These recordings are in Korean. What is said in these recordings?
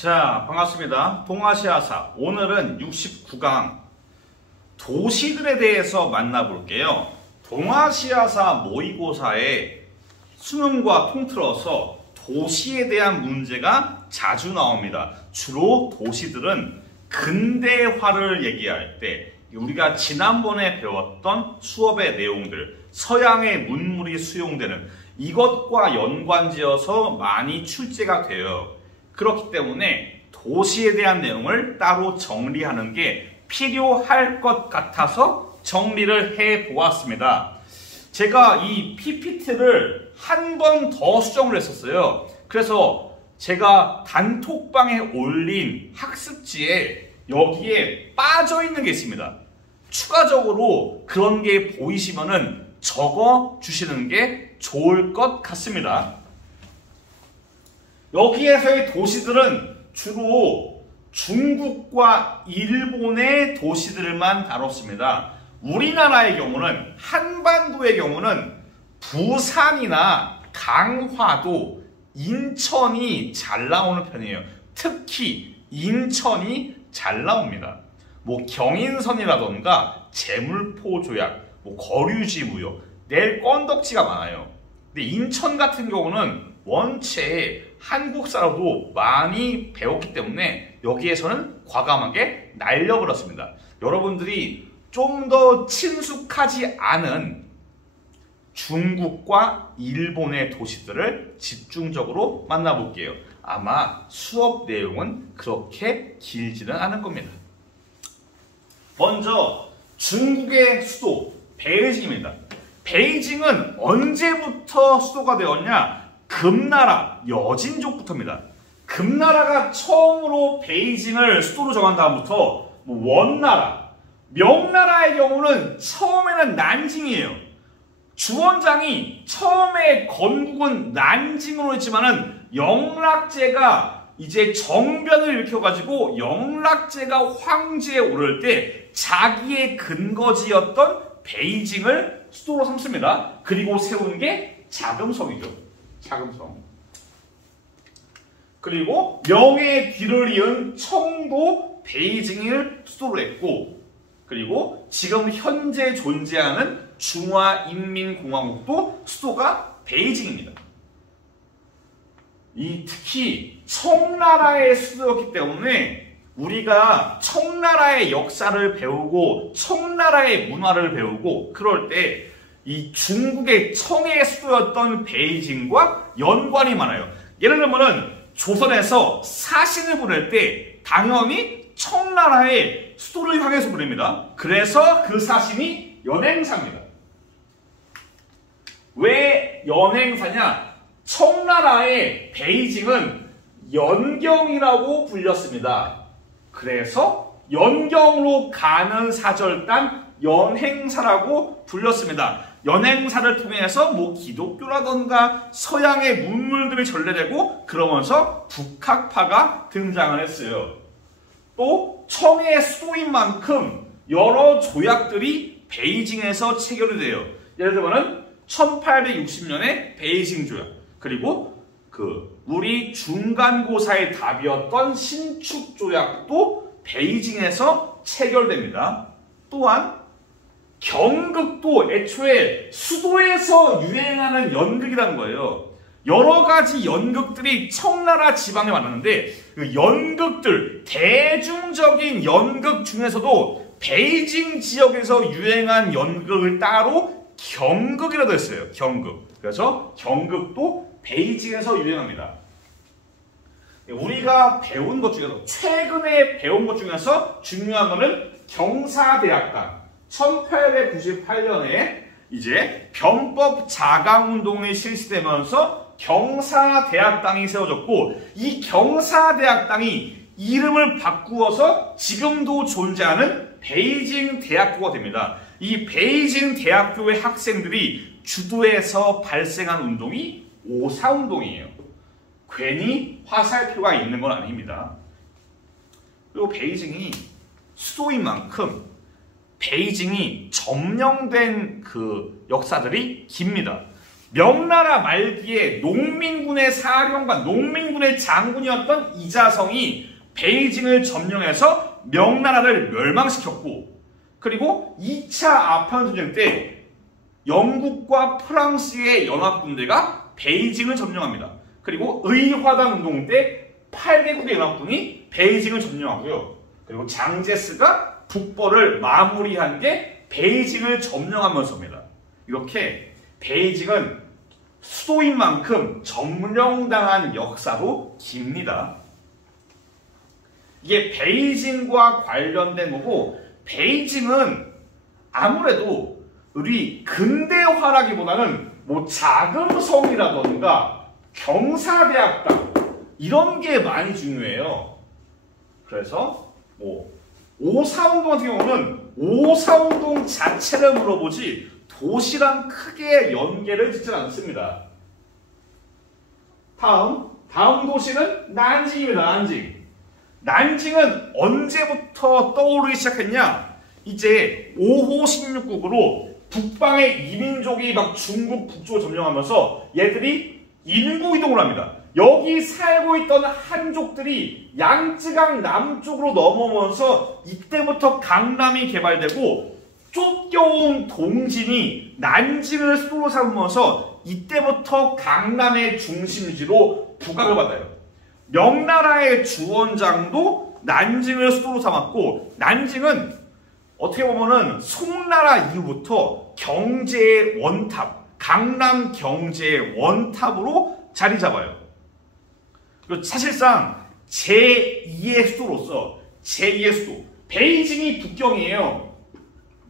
자, 반갑습니다. 동아시아사. 오늘은 69강 도시들에 대해서 만나볼게요. 동아시아사 모의고사에 수능과 통틀어서 도시에 대한 문제가 자주 나옵니다. 주로 도시들은 근대화를 얘기할 때 우리가 지난번에 배웠던 수업의 내용들, 서양의 문물이 수용되는 이것과 연관지어서 많이 출제가 돼요. 그렇기 때문에 도시에 대한 내용을 따로 정리하는 게 필요할 것 같아서 정리를 해 보았습니다. 제가 이 PPT를 한 번 더 수정을 했었어요. 그래서 제가 단톡방에 올린 학습지에 여기에 빠져 있는 게 있습니다. 추가적으로 그런 게 보이시면은 적어 주시는 게 좋을 것 같습니다. 여기에서의 도시들은 주로 중국과 일본의 도시들만 다뤘습니다. 우리나라의 경우는 한반도의 경우는 부산이나 강화도, 인천이 잘 나오는 편이에요. 특히 인천이 잘 나옵니다. 뭐 경인선이라던가 제물포조약, 뭐 거류지무역, 내일 건덕지가 많아요. 근데 인천 같은 경우는 원체 한국 사람도 많이 배웠기 때문에 여기에서는 과감하게 날려버렸습니다. 여러분들이 좀 더 친숙하지 않은 중국과 일본의 도시들을 집중적으로 만나볼게요. 아마 수업 내용은 그렇게 길지는 않을 겁니다. 먼저 중국의 수도 베이징입니다. 베이징은 언제부터 수도가 되었냐? 금나라 여진족부터입니다. 금나라가 처음으로 베이징을 수도로 정한 다음부터 원나라, 명나라의 경우는 처음에는 난징이에요. 주원장이 처음에 건국은 난징으로 했지만은 영락제가 이제 정변을 일으켜가지고 영락제가 황제에 오를 때 자기의 근거지였던 베이징을 수도로 삼습니다. 그리고 세운 게 자금성이죠. 자금성. 그리고 명의 뒤를 이은 청도 베이징을 수도로 했고, 그리고 지금 현재 존재하는 중화인민공화국도 수도가 베이징입니다. 특히 청나라의 수도였기 때문에 우리가 청나라의 역사를 배우고 청나라의 문화를 배우고 그럴 때 이 중국의 청의 수도였던 베이징과 연관이 많아요. 예를 들면은 조선에서 사신을 보낼 때 당연히 청나라의 수도를 향해서 보냅니다. 그래서 그 사신이 연행사입니다. 왜 연행사냐? 청나라의 베이징은 연경이라고 불렸습니다. 그래서 연경으로 가는 사절단 연행사라고 불렸습니다. 연행사를 통해서 뭐 기독교라던가 서양의 문물들이 전래되고 그러면서 북학파가 등장을 했어요. 또 청의 수도인 만큼 여러 조약들이 베이징에서 체결이 돼요. 예를 들면 1860년에 베이징 조약, 그리고 우리 중간고사의 답이었던 신축 조약도 베이징에서 체결됩니다. 또한 경극도 애초에 수도에서 유행하는 연극이라는 거예요. 여러 가지 연극들이 청나라 지방에 많았는데 그 연극들, 대중적인 연극 중에서도 베이징 지역에서 유행한 연극을 따로 경극이라고 했어요. 경극. 그래서 경극도 베이징에서 유행합니다. 우리가 배운 것 중에서 최근에 배운 것 중에서 중요한 거는 경사대학당. 1898년에 이제 변법 자강운동이 실시되면서 경사대학당이 세워졌고, 이 경사대학당이 이름을 바꾸어서 지금도 존재하는 베이징 대학교가 됩니다. 이 베이징 대학교의 학생들이 주도해서 발생한 운동이 오사운동이에요. 괜히 화살표가 있는 건 아닙니다. 그리고 베이징이 수도인 만큼 베이징이 점령된 그 역사들이 깁니다. 명나라 말기에 농민군의 사령관, 농민군의 장군이었던 이자성이 베이징을 점령해서 명나라를 멸망시켰고, 그리고 2차 아편전쟁 때 영국과 프랑스의 연합군대가 베이징을 점령합니다. 그리고 의화당 운동 때 8개국의 연합군이 베이징을 점령하고요. 그리고 장제스가 북벌을 마무리한 게 베이징을 점령하면서입니다. 이렇게 베이징은 수도인 만큼 점령당한 역사도 깁니다. 이게 베이징과 관련된 거고, 베이징은 아무래도 우리 근대화라기보다는 뭐 자금성이라던가 경사대학당 이런 게 많이 중요해요. 그래서 뭐 오사운동 같은 경우는 오사운동 자체를 물어보지 도시랑 크게 연계를 짓지 않습니다. 다음 도시는 난징입니다. 난징은 언제부터 떠오르기 시작했냐? 이제 5호 16국으로 북방의 이민족이 막 중국 북쪽을 점령하면서 얘들이 인구 이동을 합니다. 여기 살고 있던 한족들이 양쯔강 남쪽으로 넘어오면서 이때부터 강남이 개발되고, 쫓겨온 동진이 난징을 수도로 삼으면서 이때부터 강남의 중심지로 부각을 받아요. 명나라의 주원장도 난징을 수도로 삼았고, 난징은 어떻게 보면은 송나라 이후부터 경제의 원탑, 강남 경제의 원탑으로 자리 잡아요. 그리고 사실상 제2의 수도로서 제2의 수도, 베이징이 북경이에요.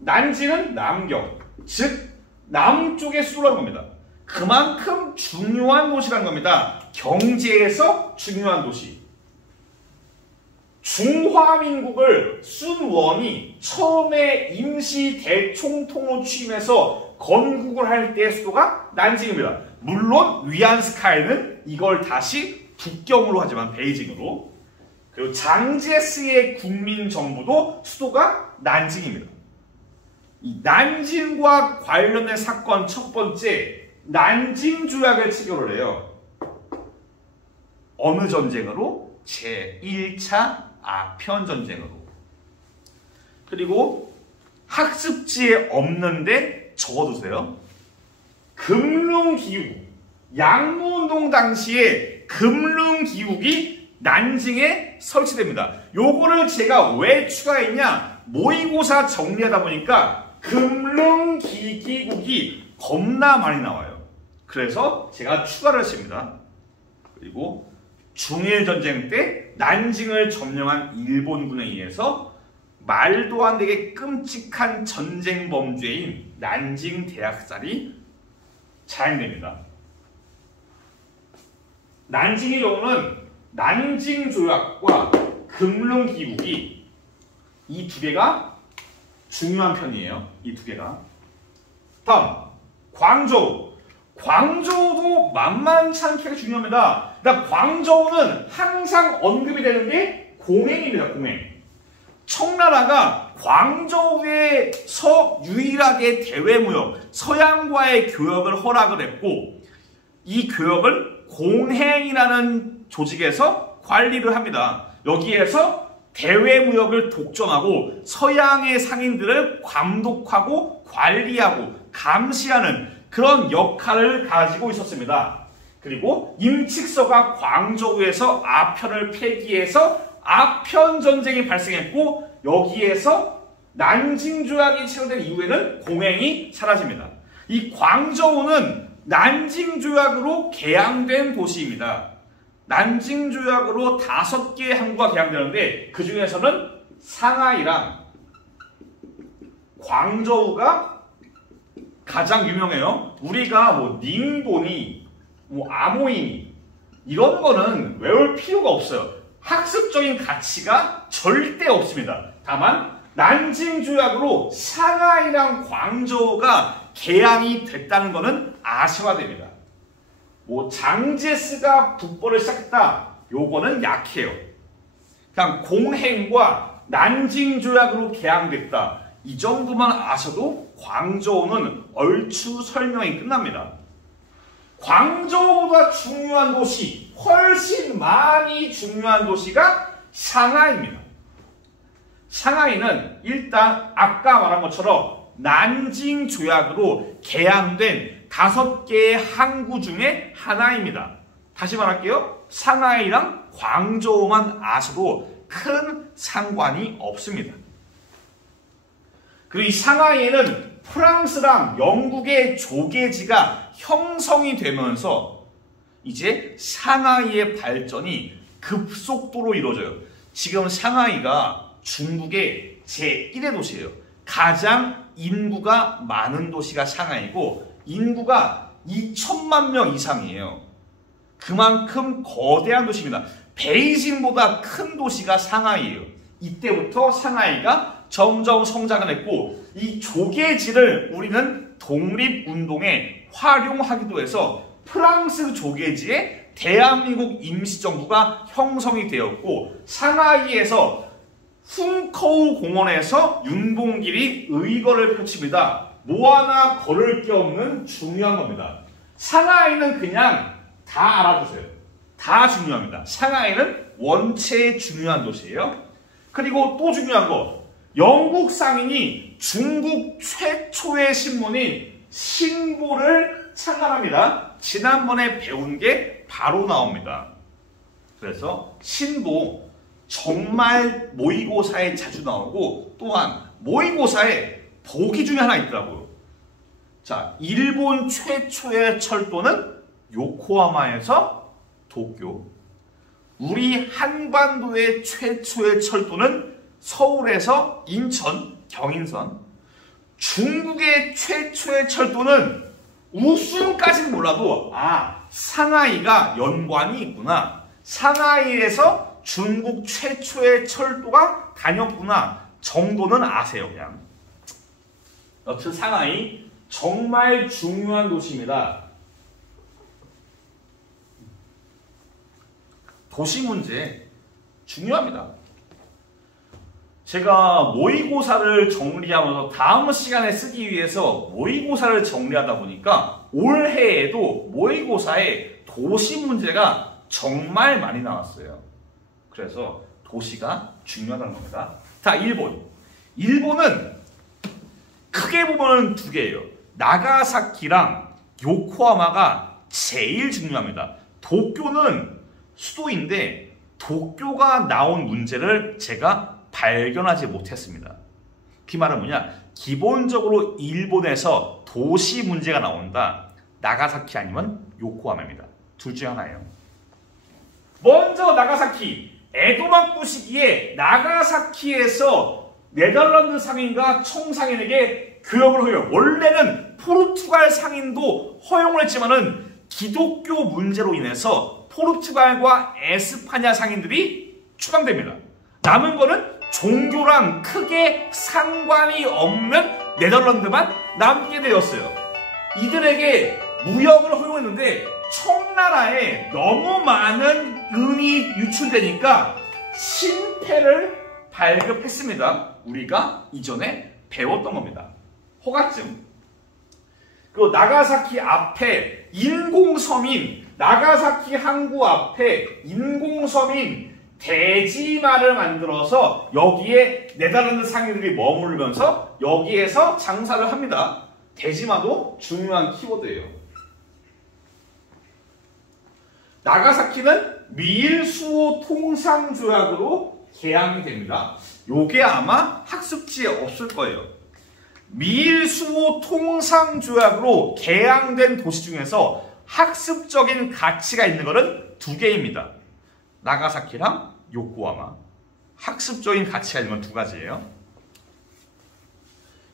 난징은 남경, 즉 남쪽의 수도라는 겁니다. 그만큼 중요한 도시라는 겁니다. 경제에서 중요한 도시. 중화민국을 순원이 처음에 임시 대총통으로 취임해서 건국을 할 때의 수도가 난징입니다. 물론 위안스카이는 이걸 다시 북경으로 하지만 베이징으로. 그리고 장제스의 국민정부도 수도가 난징입니다. 이 난징과 관련된 사건 첫 번째, 난징 조약을 체결을 해요. 어느 전쟁으로? 제1차 아편전쟁으로. 그리고 학습지에 없는데 적어두세요. 금릉기국, 양무운동 당시에 금릉기국이 난징에 설치됩니다. 요거를 제가 왜 추가했냐? 모의고사 정리하다 보니까 금릉기국이 겁나 많이 나와요. 그래서 제가 추가를 했습니다. 그리고 중일전쟁 때 난징을 점령한 일본군에 의해서 말도 안 되게 끔찍한 전쟁 범죄인 난징 대학살이 자행됩니다. 난징의 경우는 난징 조약과 금릉기국이 이 두 개가 중요한 편이에요. 이 두 개가. 다음, 광저우. 광저우도 만만찮게 중요합니다. 그러니까 광저우는 항상 언급이 되는 게 공행입니다. 공행. 청나라가 광저우에서 유일하게 대외무역, 서양과의 교역을 허락을 했고, 이 교역을 공행이라는 조직에서 관리를 합니다. 여기에서 대외무역을 독점하고 서양의 상인들을 감독하고 관리하고 감시하는 그런 역할을 가지고 있었습니다. 그리고 임칙서가 광저우에서 아편을 폐기해서 아편전쟁이 발생했고, 여기에서 난징조약이 체결된 이후에는 공행이 사라집니다. 이 광저우는 난징조약으로 개항된 도시입니다. 난징조약으로 5개의 항구가 개항되는데 그 중에서는 상하이랑 광저우가 가장 유명해요. 우리가 뭐 닝보니, 뭐 아모이니 이런 거는 외울 필요가 없어요. 학습적인 가치가 절대 없습니다. 다만 난징조약으로 상하이랑 광저우가 개항이 됐다는 것은 아셔야 됩니다. 뭐 장제스가 북벌을 시작했다, 요거는 약해요. 그냥 공행과 난징조약으로 개항됐다, 이 정도만 아셔도 광저우는 얼추 설명이 끝납니다. 광저우보다 중요한 도시, 훨씬 많이 중요한 도시가 상하이입니다. 상하이는 일단 아까 말한 것처럼 난징 조약으로 개항된 5개의 항구 중에 하나입니다. 다시 말할게요. 상하이랑 광저우만 아셔도 큰 상관이 없습니다. 그리고 이 상하이에는 프랑스랑 영국의 조계지가 형성이 되면서 이제 상하이의 발전이 급속도로 이루어져요. 지금 상하이가 중국의 제1의 도시예요. 가장 인구가 많은 도시가 상하이고 인구가 2천만 명 이상이에요. 그만큼 거대한 도시입니다. 베이징보다 큰 도시가 상하이예요. 이때부터 상하이가 점점 성장을 했고 이 조계지를 우리는 독립운동에 활용하기도 해서 프랑스 조계지에 대한민국 임시정부가 형성이 되었고 상하이에서 훈커우 공원에서 윤봉길이 의거를 펼칩니다. 뭐 하나 걸을 게 없는 중요한 겁니다. 상하이는 그냥 다 알아두세요. 다 중요합니다. 상하이는 원체 중요한 도시예요. 그리고 또 중요한 거, 영국 상인이 중국 최초의 신문인 신보를 창간합니다. 지난번에 배운 게 바로 나옵니다. 그래서 신보 정말 모의고사에 자주 나오고 또한 모의고사에 보기 중에 하나 있더라고요. 자, 일본 최초의 철도는 요코하마에서 도쿄. 우리 한반도의 최초의 철도는 서울에서 인천, 경인선. 중국의 최초의 철도는 우순까지는 몰라도 상하이가 연관이 있구나. 상하이에서 중국 최초의 철도가 다녔구나 정도는 아세요. 그냥. 여튼 상하이 정말 중요한 도시입니다. 도시 문제 중요합니다. 제가 모의고사를 정리하면서 다음 시간에 쓰기 위해서 모의고사를 정리하다 보니까 올해에도 모의고사에 도시 문제가 정말 많이 나왔어요. 그래서 도시가 중요하다는 겁니다. 자, 일본. 일본은 크게 보면 두 개예요. 나가사키랑 요코하마가 제일 중요합니다. 도쿄는 수도인데 도쿄가 나온 문제를 제가 발견하지 못했습니다. 그 말은 뭐냐? 기본적으로 일본에서 도시 문제가 나온다. 나가사키 아니면 요코하마입니다. 둘 중에 하나예요. 먼저 나가사키. 에도막부 시기에 나가사키에서 네덜란드 상인과 청상인에게 교역을 허용해요. 원래는 포르투갈 상인도 허용을 했지만은 기독교 문제로 인해서 포르투갈과 에스파냐 상인들이 추방됩니다. 남은 거는 종교랑 크게 상관이 없는 네덜란드만 남게 되었어요. 이들에게 무역을 허용했는데 청나라에 너무 많은 은이 유출되니까 신패를 발급했습니다. 우리가 이전에 배웠던 겁니다. 허가증. 그리고 나가사키 앞에 인공섬인, 나가사키 항구 앞에 인공섬인 대지마를 만들어서 여기에 네덜란드 상인들이 머물면서 여기에서 장사를 합니다. 대지마도 중요한 키워드예요. 나가사키는 미일수호 통상조약으로 개항이 됩니다. 요게 아마 학습지에 없을 거예요. 미일수호 통상조약으로 개항된 도시 중에서 학습적인 가치가 있는 것은 두 개입니다. 나가사키랑 요코하마. 학습적인 가치가 있는 건 두 가지예요.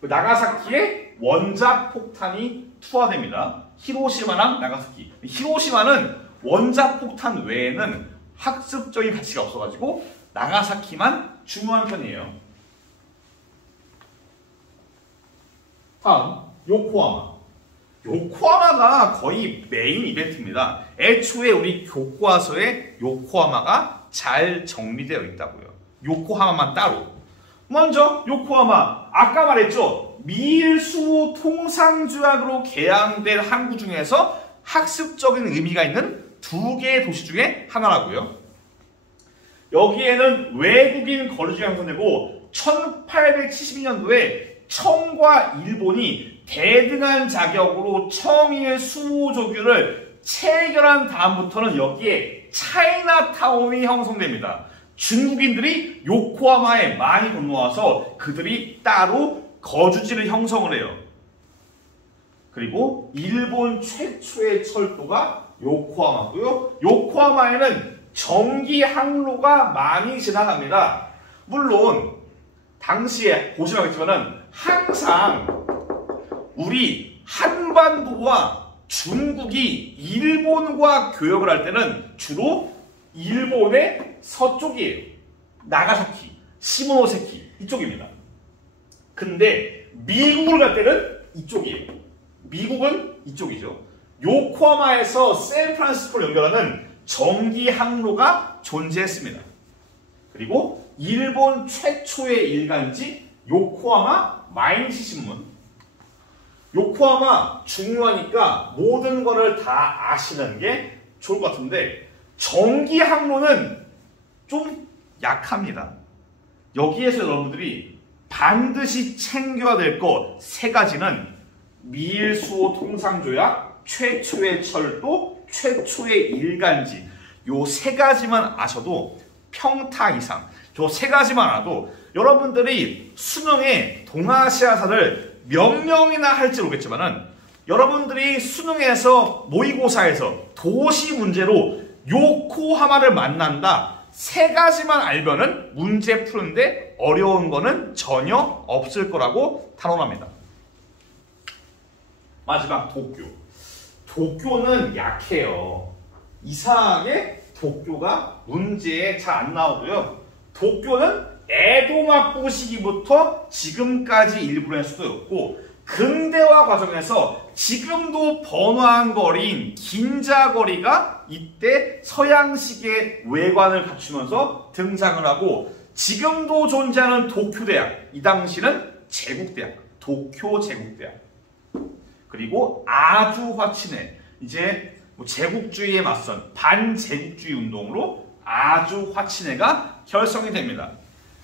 나가사키에 원자폭탄이 투하됩니다. 히로시마랑 나가사키. 히로시마는 원자폭탄 외에는 학습적인 가치가 없어가지고 나가사키만 중요한 편이에요. 다음 요코하마. 요코하마가 거의 메인 이벤트입니다. 애초에 우리 교과서에 요코하마가 잘 정리되어 있다고요. 요코하마만 따로. 먼저 요코하마. 아까 말했죠. 미일수호 통상조약으로 개항된 항구 중에서 학습적인 의미가 있는 두 개의 도시 중에 하나라고요. 여기에는 외국인 거주지가 형성되고 1872년도에 청과 일본이 대등한 자격으로 청일 수호조규를 체결한 다음부터는 여기에 차이나타운이 형성됩니다. 중국인들이 요코하마에 많이 건너와서 그들이 따로 거주지를 형성을 해요. 그리고 일본 최초의 철도가 요코하마고요. 요코하마에는 전기 항로가 많이 지나갑니다. 물론 당시에 보시면 알겠지만은 항상 우리 한반도와 중국이 일본과 교역을 할 때는 주로 일본의 서쪽이에요. 나가사키, 시모노세키 이쪽입니다. 근데 미국을 갈 때는 이쪽이에요. 미국은 이쪽이죠. 요코하마에서 샌프란시스코를 연결하는 전기 항로가 존재했습니다. 그리고 일본 최초의 일간지 요코하마 마이니치 신문. 요코하마 중요하니까 모든 거를 다 아시는 게 좋을 것 같은데 전기 항로는 좀 약합니다. 여기에서 여러분들이 반드시 챙겨야 될 것 세 가지는 미일수호 통상조약, 최초의 철도, 최초의 일간지 요 세 가지만 아셔도 평타 이상 요 세 가지만 알아도 여러분들이 수능에 동아시아사를 몇 명이나 할지 모르겠지만은 여러분들이 수능에서 모의고사에서 도시 문제로 요코하마를 만난다 세 가지만 알면은 문제 푸는데 어려운 거는 전혀 없을 거라고 탄원합니다. 마지막 도쿄. 도쿄는 약해요. 이상하게 도쿄가 문제에 잘 안 나오고요. 도쿄는 에도막부 시기부터 지금까지 일본의 수도였고 근대화 과정에서 지금도 번화한 거리인 긴자 거리가 이때 서양식의 외관을 갖추면서 등장을 하고 지금도 존재하는 도쿄대학, 이 당시는 제국대학, 도쿄 제국대학. 그리고 아주 화친해, 이제 제국주의에 맞선 반제국주의 운동으로 아주 화친해가 결성이 됩니다.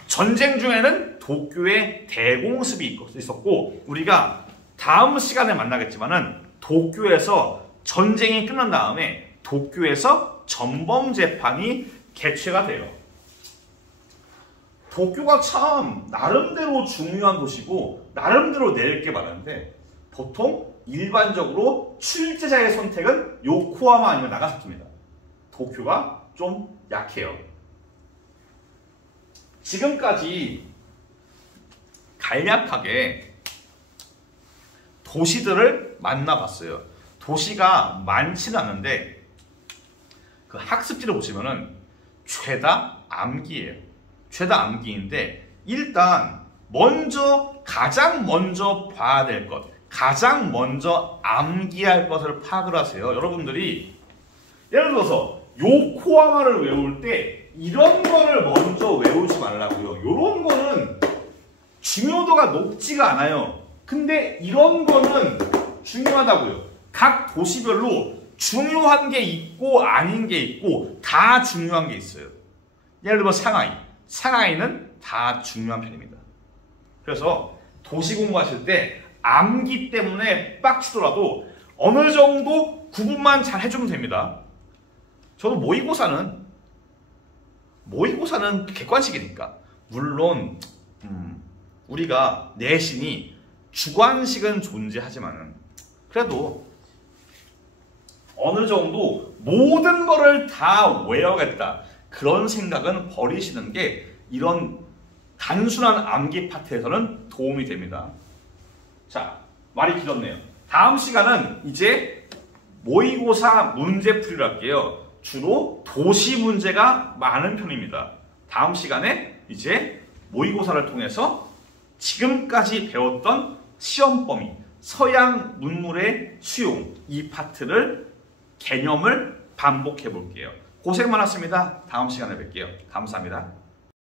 전쟁 중에는 도쿄에 대공습이 있었고 우리가 다음 시간에 만나겠지만은 도쿄에서 전쟁이 끝난 다음에 도쿄에서 전범재판이 개최가 돼요. 도쿄가 참 나름대로 중요한 도시고 나름대로 낼 게 많은데 보통 일반적으로 출제자의 선택은 요코하마 아니면 나가사키입니다. 도쿄가 좀 약해요. 지금까지 간략하게 도시들을 만나봤어요. 도시가 많지는 않은데 그 학습지를 보시면은 죄다 암기예요. 죄다 암기인데 일단 가장 먼저 봐야 될 것, 가장 먼저 암기할 것을 파악을 하세요. 여러분들이 예를 들어서 요코하마를 외울 때 이런 거를 먼저 외우지 말라고요. 이런 거는 중요도가 높지가 않아요. 근데 이런 거는 중요하다고요. 각 도시별로 중요한 게 있고 아닌 게 있고 다 중요한 게 있어요. 예를 들면 상하이는 다 중요한 편입니다. 그래서 도시 공부하실 때 암기 때문에 빡치더라도 어느 정도 구분만 잘 해주면 됩니다. 저도 모의고사는 객관식이니까 물론 우리가 내신이 주관식은 존재하지만은 그래도 어느 정도 모든 거를 다 외워야겠다 그런 생각은 버리시는 게 이런 단순한 암기 파트에서는 도움이 됩니다. 자, 말이 길었네요. 다음 시간은 이제 모의고사 문제풀이를 할게요. 주로 도시 문제가 많은 편입니다. 다음 시간에 이제 모의고사를 통해서 지금까지 배웠던 시험 범위, 서양 문물의 수용, 이 파트를 개념을 반복해 볼게요. 고생 많았습니다. 다음 시간에 뵐게요. 감사합니다.